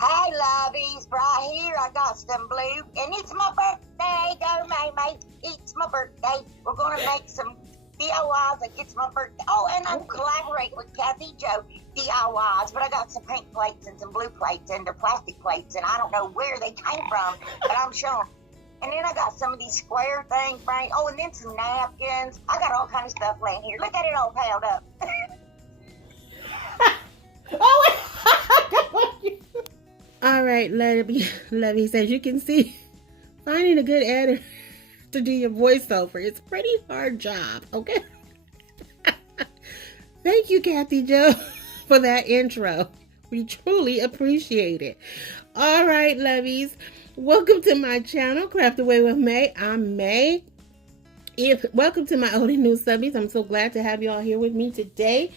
Hey, lovies, right here I got some blue, and it's my birthday, go May, it's my birthday. We're going to make some DIYs like it's my birthday. Oh, and I'm collaborating with Kathy Joe DIYs, but I got some pink plates and some blue plates, and they're plastic plates, and I don't know where they came from, but I'm showing. And then I got some of these square things, Frank. Oh, and then some napkins. I got all kind of stuff laying here. Look at it all piled up. All right, Levies, as you can see, finding a good editor to do your voiceover, it's a pretty hard job, okay? Thank you, Kathy Joe, for that intro. We truly appreciate it. All right, Levies, welcome to my channel, Craft Away with May. I'm May. Welcome to my old and new subbies. I'm so glad to have you all here with me today.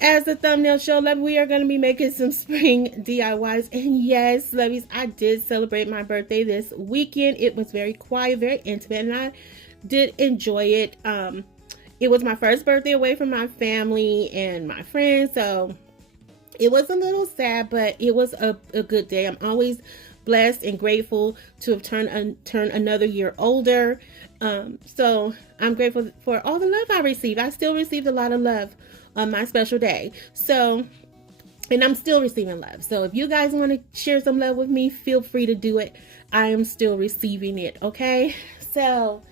As the thumbnail showed, we are going to be making some spring DIYs. And yes, Levies, I did celebrate my birthday this weekend. It was very quiet, very intimate, and I did enjoy it. It was my first birthday away from my family and my friends, so it was a little sad, but it was a good day. I'm always blessed and grateful to have turned another year older. So I'm grateful for all the love I received. I still received a lot of love on my special day. So, and I'm still receiving love. So if you guys want to share some love with me, feel free to do it. I am still receiving it. Okay. So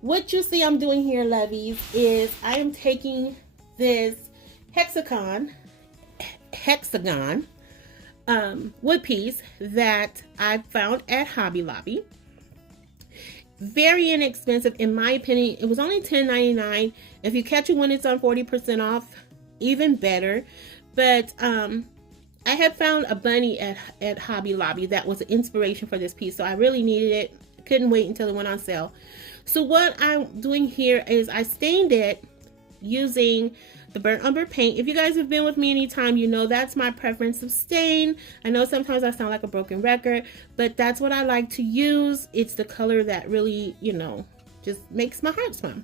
what you see I'm doing here, Levies, is I am taking this hexagon wood piece that I found at Hobby Lobby. Very inexpensive, in my opinion. It was only $10.99. If you catch it when it's on 40% off, even better. But I had found a bunny at Hobby Lobby that was an inspiration for this piece, so I really needed it. Couldn't wait until it went on sale. So what I'm doing here is I stained it using the burnt umber paint. If you guys have been with me anytime, you know that's my preference of stain. I know sometimes I sound like a broken record, but that's what I like to use. It's the color that really, you know, just makes my heart smile.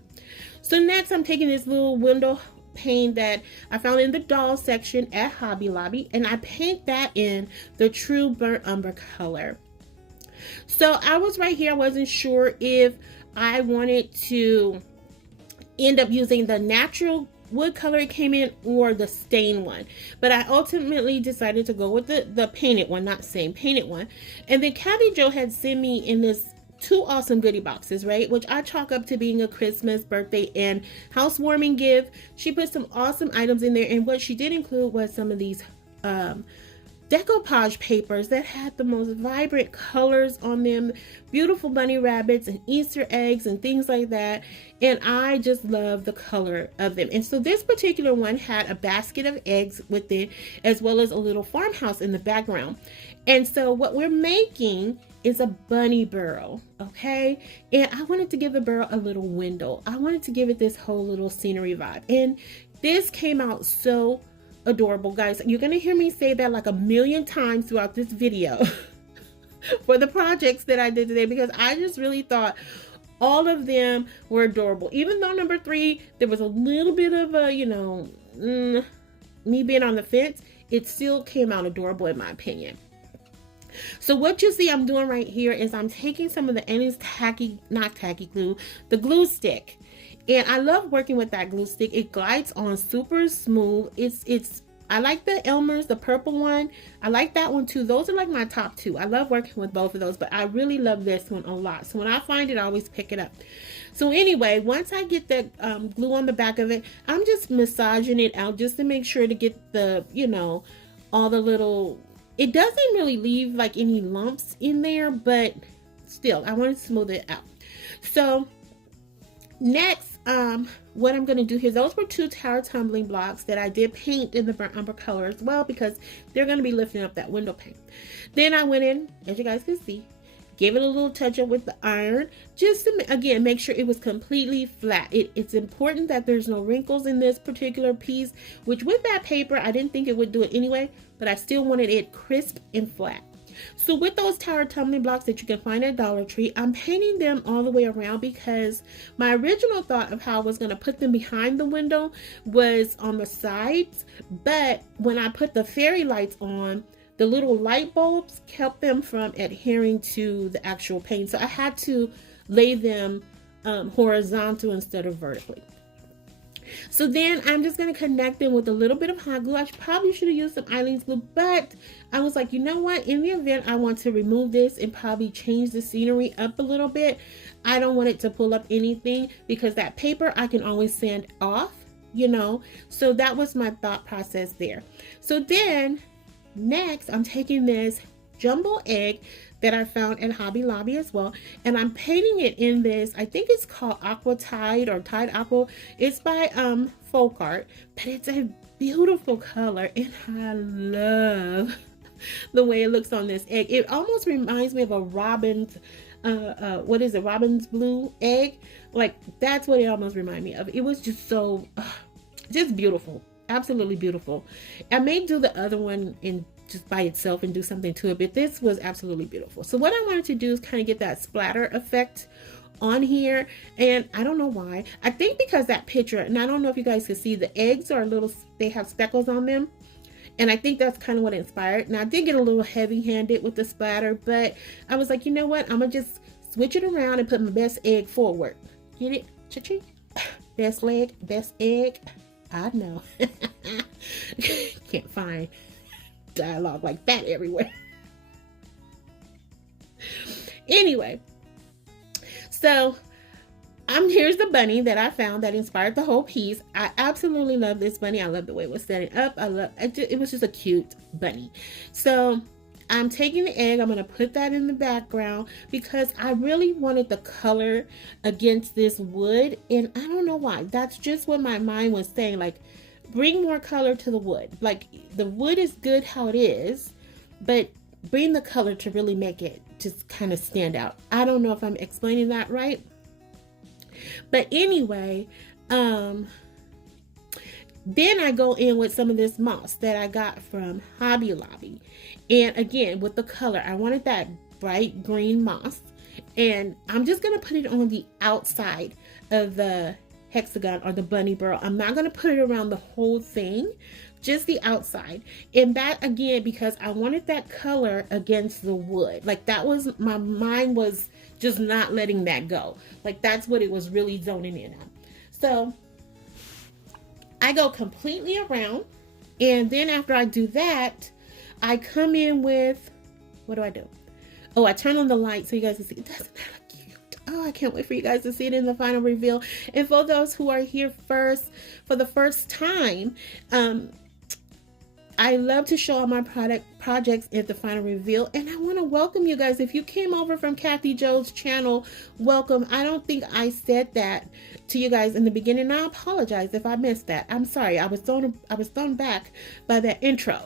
So next I'm taking this little window paint that I found in the doll section at Hobby Lobby, and I paint that in the true burnt umber color. So I was right here. I wasn't sure if I wanted to end up using the natural wood color it came in or the stain one, but I ultimately decided to go with the painted one, not same, painted one. And then Kathy Joe had sent me in this two awesome goodie boxes, right, which I chalk up to being a Christmas, birthday, and housewarming gift. She put some awesome items in there, and what she did include was some of these decoupage papers that had the most vibrant colors on them, beautiful bunny rabbits and Easter eggs and things like that, and I just love the color of them. And so this particular one had a basket of eggs with it, as well as a little farmhouse in the background. And so what we're making is a bunny burrow, okay? And I wanted to give the burrow a little window. I wanted to give it this whole little scenery vibe, and this came out so adorable, guys. You're gonna hear me say that like a million times throughout this video for the projects that I did today, because I just really thought all of them were adorable. Even though number 3, there was a little bit of a, you know, me being on the fence, it still came out adorable in my opinion. So what you see I'm doing right here is I'm taking some of the Annie's not tacky glue, the glue stick. And I love working with that glue stick. It glides on super smooth. I like the Elmer's, the purple one. I like that one too. Those are like my top 2. I love working with both of those, but I really love this one a lot. So when I find it, I always pick it up. So anyway, once I get that glue on the back of it, I'm just massaging it out just to make sure to get the, you know, all the little, it doesn't really leave like any lumps in there, but still, I want to smooth it out. So next, what I'm going to do here, those were 2 tower tumbling blocks that I did paint in the burnt umber color as well, because they're going to be lifting up that window pane. Then I went in, as you guys can see, gave it a little touch up with the iron, just to, again, make sure it was completely flat. It's important that there's no wrinkles in this particular piece, which with that paper, I didn't think it would do it anyway, but I still wanted it crisp and flat. So with those tower tumbling blocks that you can find at Dollar Tree, I'm painting them all the way around, because my original thought of how I was going to put them behind the window was on the sides, but when I put the fairy lights on, the little light bulbs kept them from adhering to the actual paint. So I had to lay them horizontal instead of vertically. So then I'm just going to connect them with a little bit of hot glue. I probably should have used some Eileen's glue, but I was like, you know what? In the event I want to remove this and probably change the scenery up a little bit, I don't want it to pull up anything, because that paper I can always sand off, you know. So that was my thought process there. So then next I'm taking this jumbo egg that I found at Hobby Lobby as well, and I'm painting it in this, I think it's called Aqua Tide or Tide Aqua. It's by FolkArt, but it's a beautiful color and I love the way it looks on this egg. It almost reminds me of a robin's what is it, robin's blue egg. Like, that's what it almost reminded me of. It was just so just beautiful, absolutely beautiful. I may do the other one in just by itself and do something to it, but this was absolutely beautiful. So what I wanted to do is kind of get that splatter effect on here, and I don't know why. I think because that picture, and I don't know if you guys can see, the eggs are little, they have speckles on them, and I think that's kind of what inspired. Now I did get a little heavy-handed with the splatter, but I was like, you know what, I'm gonna just switch it around and put my best egg forward. Get it? Cha-ching. Best leg, best egg. I know. Can't find dialogue like that everywhere. Anyway, so here's the bunny that I found that inspired the whole piece. I absolutely love this bunny. I love the way it was setting up. It was just a cute bunny. So I'm taking the egg, I'm going to put that in the background because I really wanted the color against this wood, and I don't know why. That's just what my mind was saying, like, bring more color to the wood. Like, the wood is good how it is, but bring the color to really make it just kind of stand out. I don't know if I'm explaining that right. But anyway, then I go in with some of this moss that I got from Hobby Lobby. And again, with the color, I wanted that bright green moss. And I'm just going to put it on the outside of the hexagon or the bunny burrow. I'm not going to put it around the whole thing, just the outside. And that, again, because I wanted that color against the wood. Like, that was, my mind was just not letting that go. Like, that's what it was really zoning in on. So I go completely around, and then after I do that, I come in with, what do? Oh, I turn on the light so you guys can see. Doesn't that look cute? Oh, I can't wait for you guys to see it in the final reveal. And for those who are here for the first time, I love to show all my projects at the final reveal, and I want to welcome you guys. If you came over from Kathy Jo's channel, welcome. I don't think I said that to you guys in the beginning. I apologize if I missed that. I'm sorry. I was thrown back by that intro.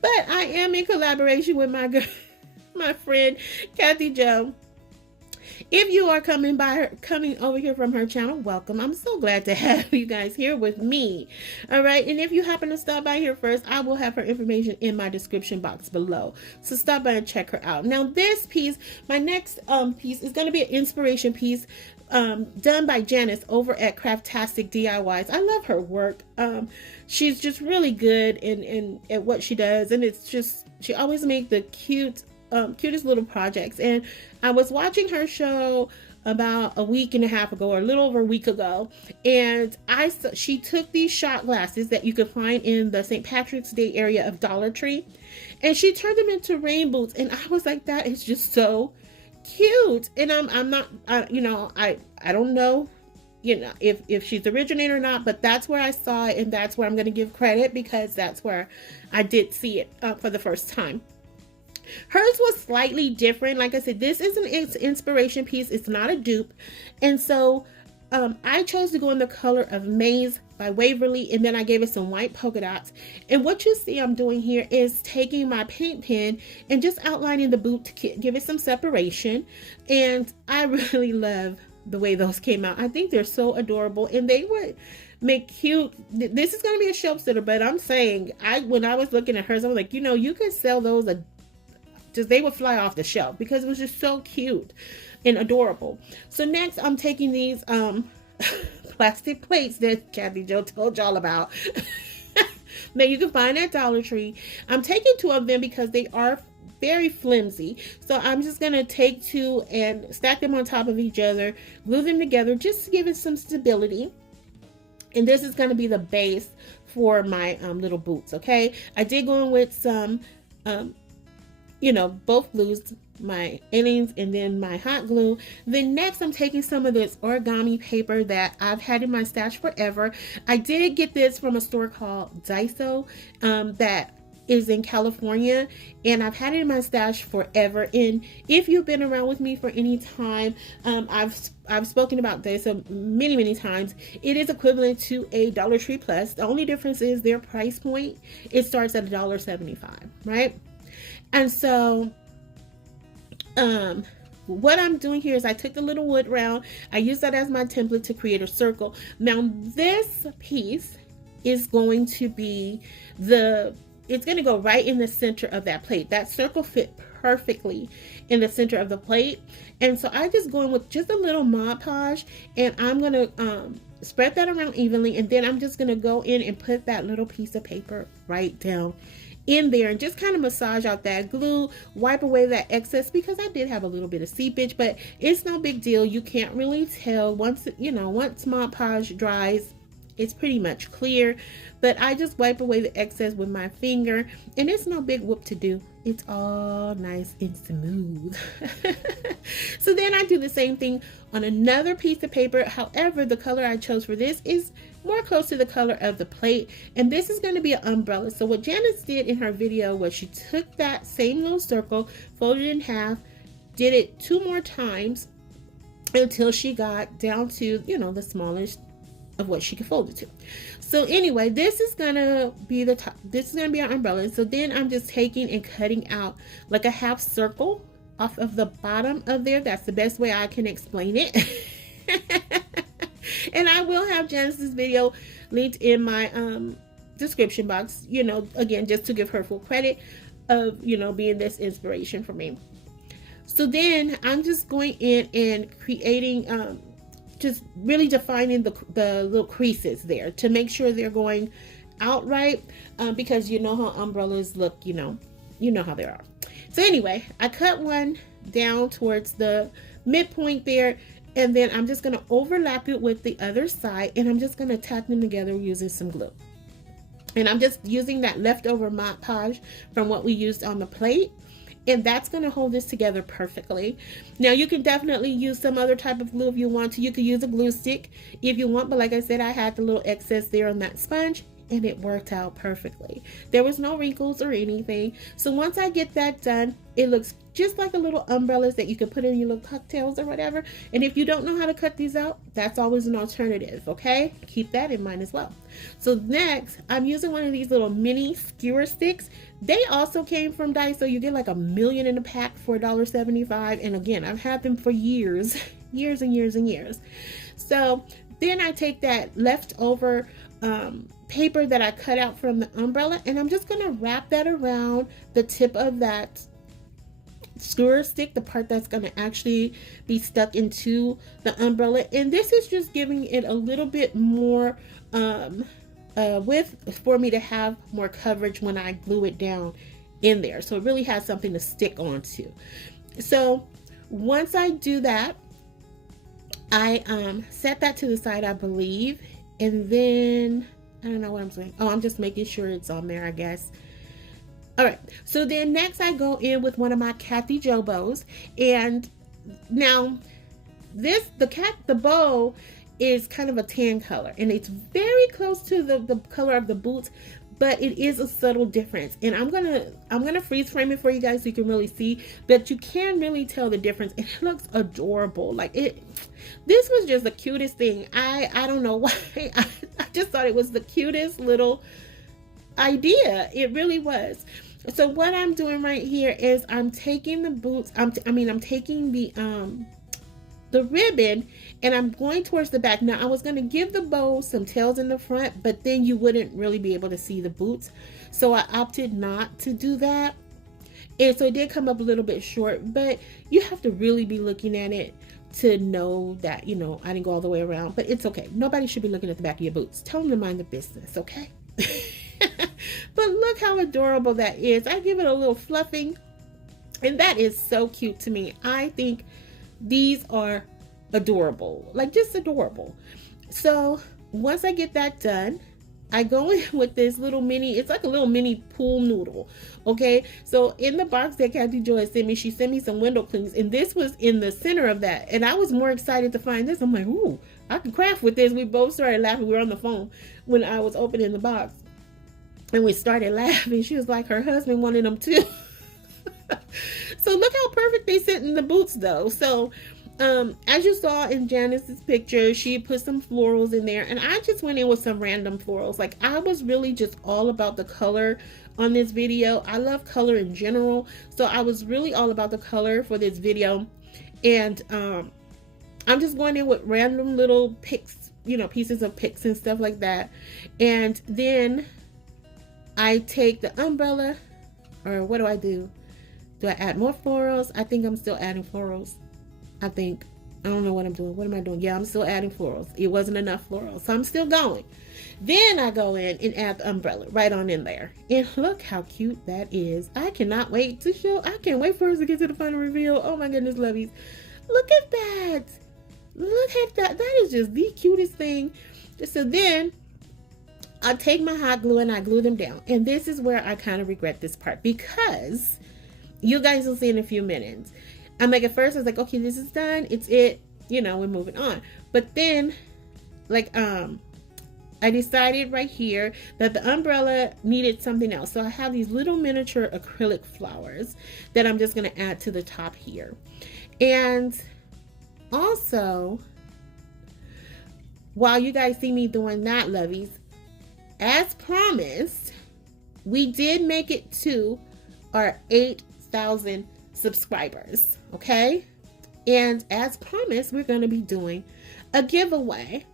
But I am in collaboration with my friend Kathy Jo. If you are coming over here from her channel, welcome. I'm so glad to have you guys here with me. All right. And if you happen to stop by here first, I will have her information in my description box below. So stop by and check her out. Now this piece, my next piece is going to be an inspiration piece done by Janice over at Craftastic DIYs. I love her work. She's just really good in at what she does. And it's just, she always makes the cutest little projects. And I was watching her show about a week and a half ago, or a little over a week ago, and she took these shot glasses that you could find in the St. Patrick's Day area of Dollar Tree, and she turned them into rainbows, and I was like, that is just so cute. And I'm not, you know, I don't know, you know, if she's the originator or not, but that's where I saw it, and that's where I'm going to give credit, because that's where I did see it for the first time. Hers was slightly different. Like I said, this is an inspiration piece. It's not a dupe. And so I chose to go in the color of Maize by Waverly, and then I gave it some white polka dots. And what you see I'm doing here is taking my paint pen and just outlining the boot to give it some separation. And I really love the way those came out. I think they're so adorable, and they would make cute. This is going to be a shelf sitter, but I'm saying, when I was looking at hers, I was like, you know, you could sell those they would fly off the shelf, because it was just so cute and adorable. So next I'm taking these plastic plates that Kathy Jo told y'all about. that you can find at Dollar Tree. I'm taking 2 of them because they are very flimsy. So I'm just going to take 2 and stack them on top of each other, glue them together just to give it some stability. And this is going to be the base for my little boots, okay? I did go in with some, both glues, my aliens and then my hot glue. Then next I'm taking some of this origami paper that I've had in my stash forever. I did get this from a store called Daiso that is in California, and I've had it in my stash forever. And if you've been around with me for any time, I've spoken about Daiso many times. It is equivalent to a Dollar Tree Plus. The only difference is their price point. It starts at $1.75, right? And so what I'm doing here is I took the little wood round. I used that as my template to create a circle. Now this piece is going to be it's going to go right in the center of that plate. That circle fit perfectly in the center of the plate. And so I just go in with just a little Mod Podge, and I'm going to spread that around evenly. And then I'm just going to go in and put that little piece of paper right down in there and just kind of massage out that glue, wipe away that excess, because I did have a little bit of seepage, but it's no big deal. You can't really tell once Mod Podge dries. It's pretty much clear, but I just wipe away the excess with my finger, and it's no big whoop to do. It's all nice and smooth. So then I do the same thing on another piece of paper. However, the color I chose for this is more close to the color of the plate, and this is going to be an umbrella. So what Janice did in her video was she took that same little circle, folded it in half, did it 2 more times until she got down to, the smallest of what she could fold it to. So anyway, this is gonna be the top. This is gonna be our umbrella. So then I'm just taking and cutting out like a half circle off of the bottom of there. That's the best way I can explain it. And I will have Janice's video linked in my description box, again, just to give her full credit of, being this inspiration for me. So then I'm just going in and creating just really defining the little creases there to make sure they're going out right, because you know how umbrellas look, you know how they are. So anyway, I cut one down towards the midpoint there, and then I'm just going to overlap it with the other side, and I'm just going to tack them together using some glue. And I'm just using that leftover Mod Podge from what we used on the plate, and that's going to hold this together perfectly. Now you can definitely use some other type of glue if you want to. You could use a glue stick if you want, but like I said, I had the little excess there on that sponge, and it worked out perfectly. There was no wrinkles or anything. So once I get that done, it looks just like a little umbrellas that you can put in your little cocktails or whatever. And if you don't know how to cut these out, that's always an alternative, okay? Keep that in mind as well. So next, I'm using one of these little mini skewer sticks. They also came from Daiso. You get like 1 million in a pack for $1.75. And again, I've had them for years, years and years and years. So then I take that leftover paper that I cut out from the umbrella, and I'm just going to wrap that around the tip of that skewer stick, the part that's going to actually be stuck into the umbrella. And this is just giving it a little bit more width for me to have more coverage when I glue it down in there, so it really has something to stick onto. So once I do that, I set that to the side, I believe, and then I don't know what I'm doing. Oh, I'm just making sure it's on there, I guess. All right, so then next I go in with one of my Kathy Joe bows, and now the bow is kind of a tan color, and it's very close to the color of the boots, but it is a subtle difference. And I'm gonna freeze frame it for you guys so you can really see, but you can really tell the difference. It looks adorable. Like this was just the cutest thing. I don't know why. I just thought it was the cutest little idea. It really was. So what I'm doing right here is I'm taking the boots. I'm taking the ribbon, and I'm going towards the back. Now I was going to give the bow some tails in the front, but then you wouldn't really be able to see the boots, so I opted not to do that. And so it did come up a little bit short, but you have to really be looking at it to know that, I didn't go all the way around. But it's okay. Nobody should be looking at the back of your boots. Tell them to mind the business, okay? But look how adorable that is. I give it a little fluffing, and that is so cute to me. I think these are adorable, like just adorable. So once I get that done, I go in with this little mini, it's like a little mini pool noodle. Okay, so in the box that Kathy Joy sent me, she sent me some window cleans, and this was in the center of that. And I was more excited to find this. I'm like, ooh, I can craft with this. We both started laughing. We were on the phone when I was opening the box, and we started laughing. She was like, her husband wanted them too. So look how perfect they sit in the boots though. So as you saw in Janice's picture, she put some florals in there, and I just went in with some random florals. Like, I was really just all about the color on this video. I love color in general, so I was really all about the color for this video. And I'm just going in with random little picks, you know, pieces of picks and stuff like that. And then I take the umbrella, or what do I do? Do I add more florals? I think I'm still adding florals. I don't know what I'm doing. What am I doing? Yeah, I'm still adding florals. It wasn't enough florals, so I'm still going. Then I go in and add the umbrella right on in there. And look how cute that is. I cannot wait to show. I can't wait for us to get to the final reveal. Oh my goodness, lovies. Look at that. Look at that. That is just the cutest thing. So then I take my hot glue and I glue them down. And this is where I kind of regret this part, because you guys will see in a few minutes. I'm like, at first I was like, okay, this is done. It's it. You know, we're moving on. But then, like, I decided right here that the umbrella needed something else. So I have these little miniature acrylic flowers that I'm just going to add to the top here. And also, while you guys see me doing that, lovies, as promised, we did make it to our 8,000 subscribers. Okay, and as promised, we're going to be doing a giveaway.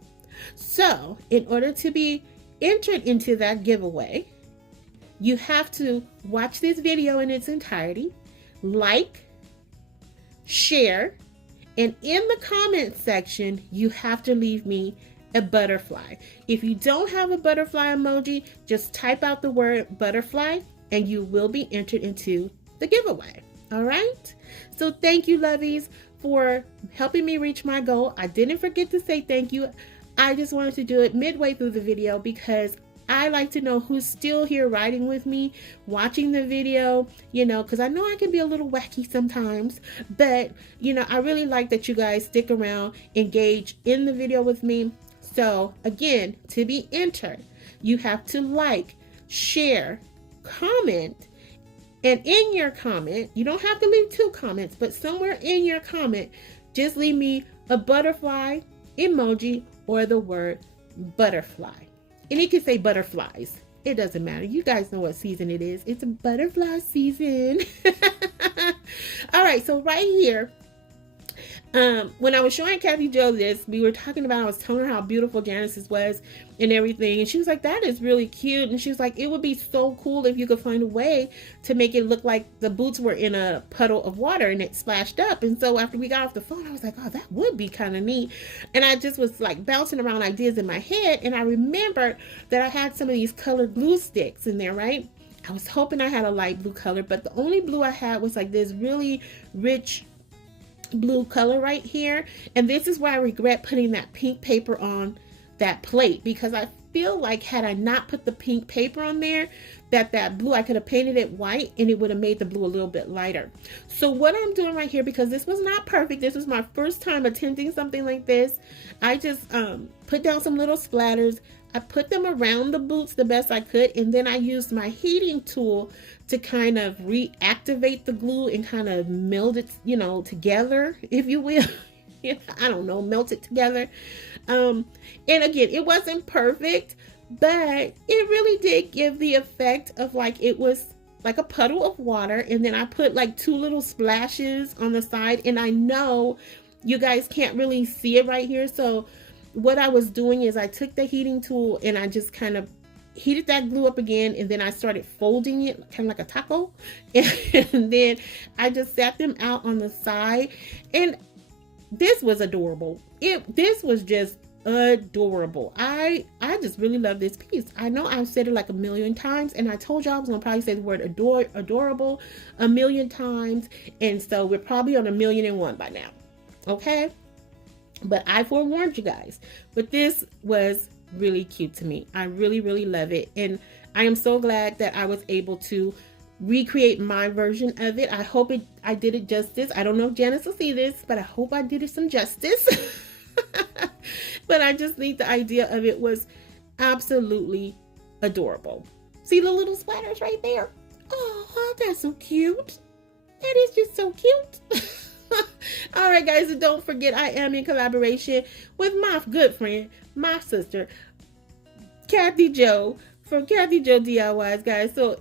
So in order to be entered into that giveaway, you have to watch this video in its entirety, like, share, and in the comment section you have to leave me a butterfly. If you don't have a butterfly emoji, just type out the word butterfly and you will be entered into the giveaway. All right, so thank you, lovies, for helping me reach my goal. I didn't forget to say thank you. I just wanted to do it midway through the video because I like to know who's still here riding with me, watching the video, you know, because I know I can be a little wacky sometimes, but, you know, I really like that you guys stick around, engage in the video with me. So again, to be entered, you have to like, share, comment. And in your comment, you don't have to leave 2 comments, but somewhere in your comment, just leave me a butterfly emoji or the word butterfly. And you can say butterflies. It doesn't matter. You guys know what season it is. It's a butterfly season. All right, so right here, when I was showing Kathy Jo this, we were talking about, I was telling her how beautiful Janice's was and everything. And she was like, that is really cute. And she was like, it would be so cool if you could find a way to make it look like the boots were in a puddle of water and it splashed up. And so after we got off the phone, I was like, oh, that would be kind of neat. And I just was like bouncing around ideas in my head. And I remembered that I had some of these colored glue sticks in there, right? I was hoping I had a light blue color, but the only blue I had was like this really rich blue color right here. And this is why I regret putting that pink paper on that plate, because I feel like had I not put the pink paper on there, that blue, I could have painted it white and it would have made the blue a little bit lighter. So what I'm doing right here, because this was not perfect, this was my first time attempting something like this, I just put down some little splatters. I put them around the boots the best I could, and then I used my heating tool to kind of reactivate the glue and kind of meld it, you know, together, if you will. I don't know, melt it together. And again, it wasn't perfect, but it really did give the effect of like it was like a puddle of water. And then I put like 2 little splashes on the side, and I know you guys can't really see it right here. So what I was doing is I took the heating tool and I just kind of heated that glue up again, and then I started folding it kind of like a taco, and then I just sat them out on the side, and this was adorable. This was just adorable. I just really love this piece. I know I've said it like a million times, and I told y'all I was gonna probably say the word adorable a million times, and so we're probably on 1,000,001 by now. Okay, but I forewarned you guys. But this was really cute to me. I really love it, and I am so glad that I was able to recreate my version of it. I hope I did it justice. I don't know if Janice will see this, but I hope I did it some justice. But I just think the idea of it was absolutely adorable. See the little splatters right there? Oh, that's so cute. That is just so cute. All right, guys, and don't forget, I am in collaboration with my good friend, my sister, Kathy Jo, from Kathy Jo DIYs, guys. So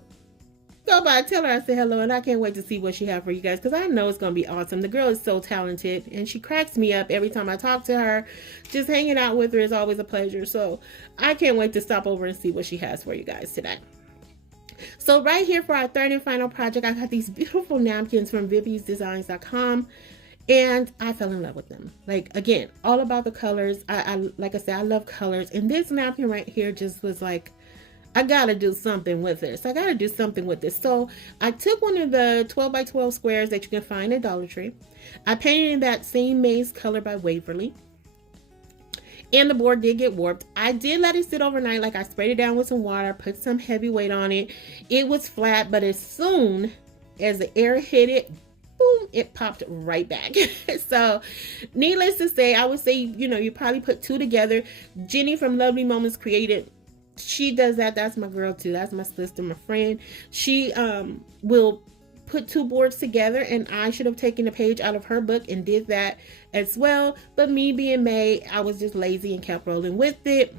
go by, tell her I said hello, and I can't wait to see what she has for you guys, because I know it's going to be awesome. The girl is so talented, and she cracks me up every time I talk to her. Just hanging out with her is always a pleasure, so I can't wait to stop over and see what she has for you guys today. So right here for our third and final project, I got these beautiful napkins from viviesdesigns.com, and I fell in love with them. Like, again, all about the colors. I like I said, I love colors, and this napkin right here just was like, I gotta do something with this. I gotta do something with this. So I took one of the 12 by 12 squares that you can find at Dollar Tree. I painted in that same maize color by Waverly. And the board did get warped. I did let it sit overnight. Like, I sprayed it down with some water, put some heavy weight on it. It was flat, but as soon as the air hit it, boom, it popped right back. So needless to say, I would say, you know, you probably put two together. Jenny from Lovely Moments created, she does that. That's my girl too. That's my sister, my friend. She will put two boards together, and I should have taken a page out of her book and did that as well. But me being May, I was just lazy and kept rolling with it.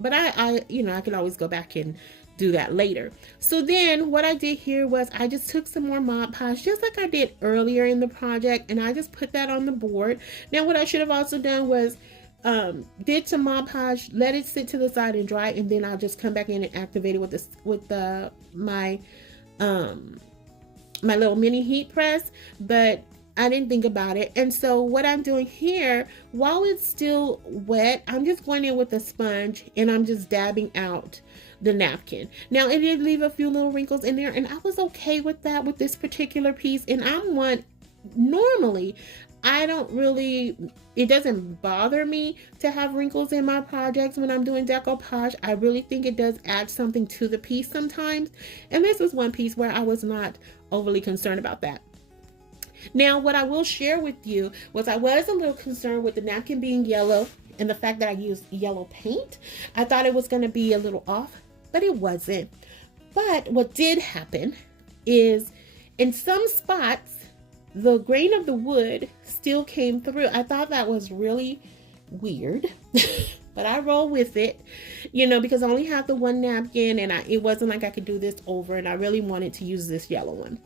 But I you know, I can always go back and do that later. So then what I did here was I just took some more Mod Podge, just like I did earlier in the project, and I just put that on the board. Now what I should have also done was did some Mod Podge, let it sit to the side and dry, and then I'll just come back in and activate it with this, with my my little mini heat press, but I didn't think about it. And so what I'm doing here, while it's still wet, I'm just going in with a sponge and I'm just dabbing out the napkin. Now it did leave a few little wrinkles in there, and I was okay with that with this particular piece. And I'm one, normally I don't really, it doesn't bother me to have wrinkles in my projects when I'm doing decoupage. I really think it does add something to the piece sometimes. And this was one piece where I was not overly concerned about that. Now, what I will share with you was I was a little concerned with the napkin being yellow and the fact that I used yellow paint. I thought it was going to be a little off, but it wasn't. But what did happen is in some spots, the grain of the wood still came through. I thought that was really weird, but I roll with it, you know, because I only have the one napkin, and it wasn't like I could do this over, and I really wanted to use this yellow one.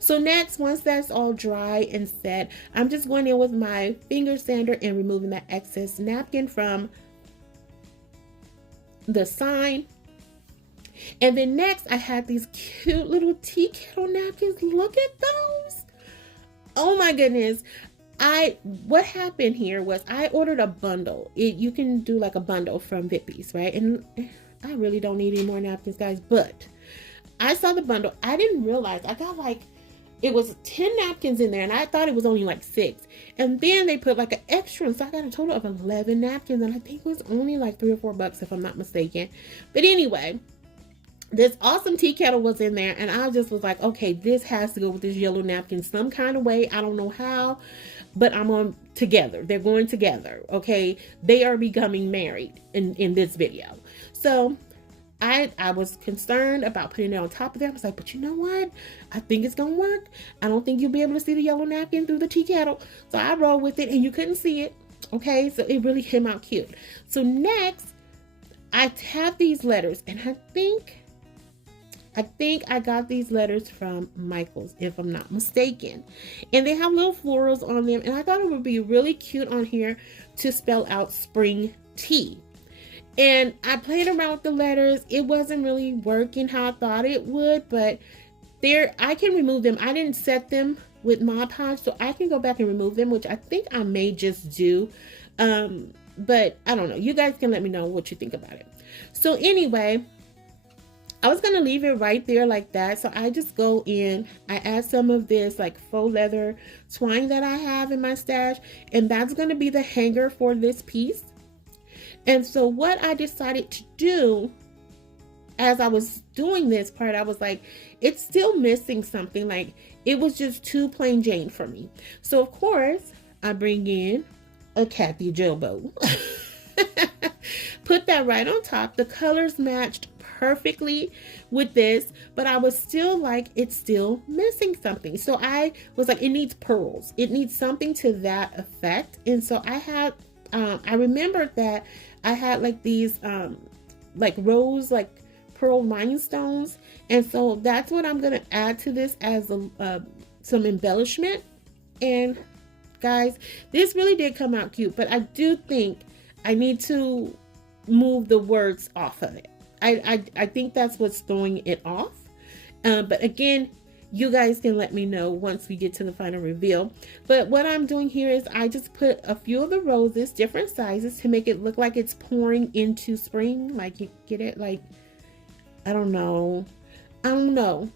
So next, once that's all dry and set, I'm just going in with my finger sander and removing that excess napkin from the sign. And then next, I had these cute little tea kettle napkins. Look at those. Oh my goodness. What happened here was I ordered a bundle. You can do like a bundle from Vippies, right? And I really don't need any more napkins, guys, but I saw the bundle. I didn't realize I got like, it was 10 napkins in there, and I thought it was only like 6. And then they put like an extra, so I got a total of 11 napkins, and I think it was only like $3 or $4 if I'm not mistaken. But anyway, this awesome tea kettle was in there, and I just was like, okay, this has to go with this yellow napkin some kind of way. I don't know how, but I'm on together. They're going together. Okay. They are becoming married in this video. So I was concerned about putting it on top of there. I was like, but you know what? I think it's going to work. I don't think you'll be able to see the yellow napkin through the tea kettle. So I rolled with it, and you couldn't see it. Okay. So it really came out cute. So next I have these letters, and I think I got these letters from Michael's, if I'm not mistaken. And they have little florals on them. And I thought it would be really cute on here to spell out spring tea. And I played around with the letters. It wasn't really working how I thought it would, but I can remove them. I didn't set them with Mod Podge, so I can go back and remove them, which I think I may just do. But I don't know. You guys can let me know what you think about it. So anyway, I was going to leave it right there like that. So I just go in, I add some of this like faux leather twine that I have in my stash. And that's going to be the hanger for this piece. And so what I decided to do as I was doing this part, I was like, it's still missing something. Like it was just too plain Jane for me. So of course I bring in a Kathy Joe bow. Put that right on top. The colors matched perfectly with this, but I was still like, it's still missing something. So I was like, it needs pearls. It needs something to that effect. And so I had, I remembered that I had like these, like rose, like pearl rhinestones. And so that's what I'm going to add to this as some embellishment. And guys, this really did come out cute, but I do think I need to move the words off of it. I think that's what's throwing it off. But again, you guys can let me know once we get to the final reveal. But what I'm doing here is I just put a few of the roses, different sizes, to make it look like it's pouring into spring. Like, you get it? Like, I don't know.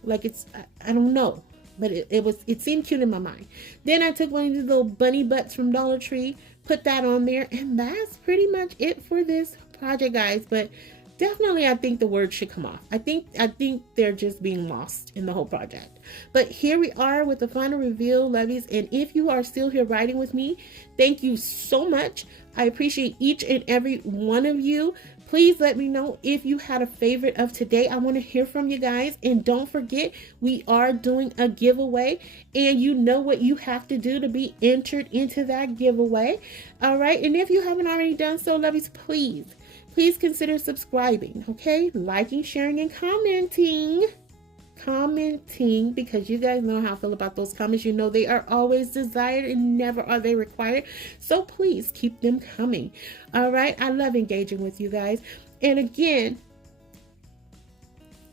Like it's, I don't know. But it seemed cute in my mind. Then I took one of these little bunny butts from Dollar Tree, put that on there, and that's pretty much it for this project, guys. But definitely I think the words should come off. I think they're just being lost in the whole project. But here we are with the final reveal, lovies. And if you are still here riding with me, thank you so much. I appreciate each and every one of you. Please let me know if you had a favorite of today. I want to hear from you guys. And don't forget, we are doing a giveaway. And you know what you have to do to be entered into that giveaway. All right. And if you haven't already done so, lovies, please consider subscribing. Okay. Liking, sharing, and commenting. Because you guys know how I feel about those comments. You know they are always desired and never are they required. So please keep them coming. All right. I love engaging with you guys. And again,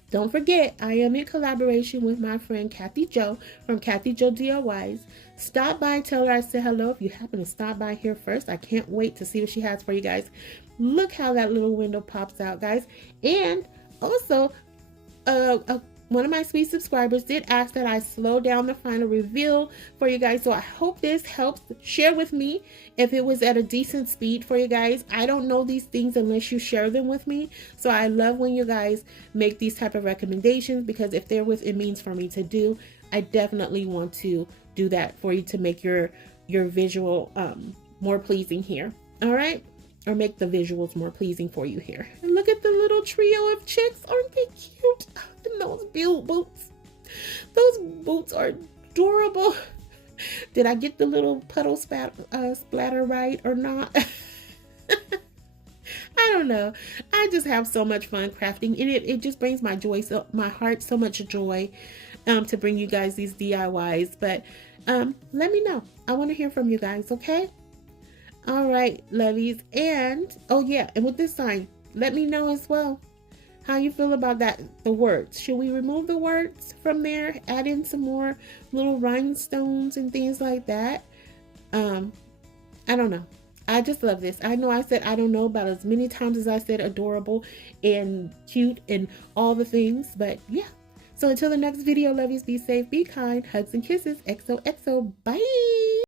don't forget, I am in collaboration with my friend Kathy Joe from Kathy Joe DIYs. Stop by, tell her I said hello if you happen to stop by here first. I can't wait to see what she has for you guys. Look how that little window pops out, guys. And also, one of my sweet subscribers did ask that I slow down the final reveal for you guys. So I hope this helps. Share with me if it was at a decent speed for you guys. I don't know these things unless you share them with me. So I love when you guys make these type of recommendations, because if they're within means for me to do, I definitely want to do that for you to make your visual more pleasing here. All right. Or make the visuals more pleasing for you here. And look at the little trio of chicks. Aren't they cute? And those boots. Those boots are adorable. Did I get the little puddle splatter right or not? I don't know. I just have so much fun crafting, and it just brings my heart so much joy to bring you guys these DIYs. But let me know. I want to hear from you guys, okay? All right, lovies. And oh yeah, and with this sign, let me know as well how you feel about that, the words. Should we remove the words from there, add in some more little rhinestones and things like that? I don't know. I just love this. I know I said I don't know about as many times as I said adorable and cute and all the things, but yeah. So until the next video, lovies, be safe, be kind, hugs and kisses, XOXO, bye.